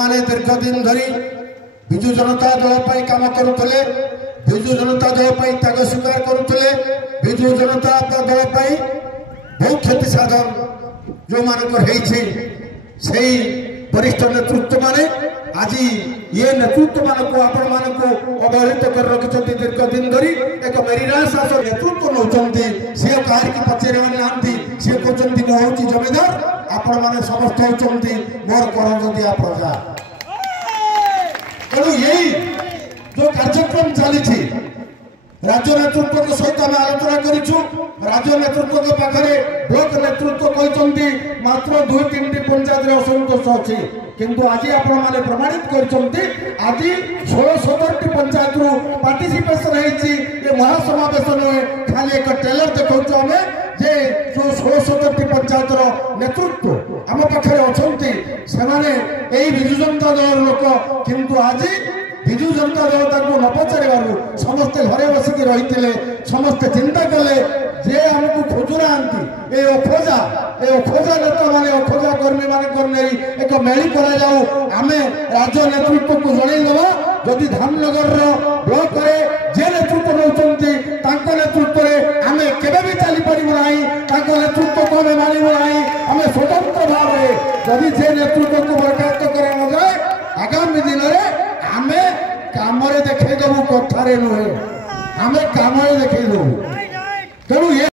माने दीर्घ दिन धरी विजु जनता दल पर काम करुले विजु जनता दल पर त्याग स्वीकार करुले विजु जनता दल पर बहुत क्षति साधन जो मानकर वरिष्ठ नेतृत्व माने आज ये नेतृत्व मान को आपण मान को अवहेलित कर रखिंट दीर्घ दिन धरी एक मेरीरास नेतृत्व नौ सी कह पचारे नाती सी कहते मुझे जमीदार आपण मैंने समस्त होती मोर कर प्रजा तेणु यही जो कार्यक्रम चली राज्य नेतृत्व सहित आम आलोचना करूँ राज्य नेतृत्व पाखे ब्लॉक नेतृत्व कहते मात्र 2-3 पंचायत असंतोष अच्छी किंतु आज आपण मैंने प्रमाणित कर आज 16-17 पंचायत रु पार्टिसिपेशन ये महासमावेश नुहे खाली एक टेलर देखा आम जे जो 16-17 पंचायत नेतृत्व आम पाखे अच्छा से विजु जनता दल लोक किंतु आज विजु जनता दल न पचार समस्ते घरे बसिक रही समस्ते चिंता कले जे आमको खोजुना अखोजा नेता माने अखोजा कर्मी मान एक मेली आम राज्य नेतृत्व को जनईदेवा जदि धामनगर ब्लॉक जे नेतृत्व नौकरी नेतृत्व आम केवे चली पारू ना नेतृत्व को आम मानू ना आम स्वतंत्र भाव जदि से नेतृत्व को बर्खास्त कर न जाए आगामी दिन में आम काम देखदेबू कथार नुहे आम काम देखदेबू तेणु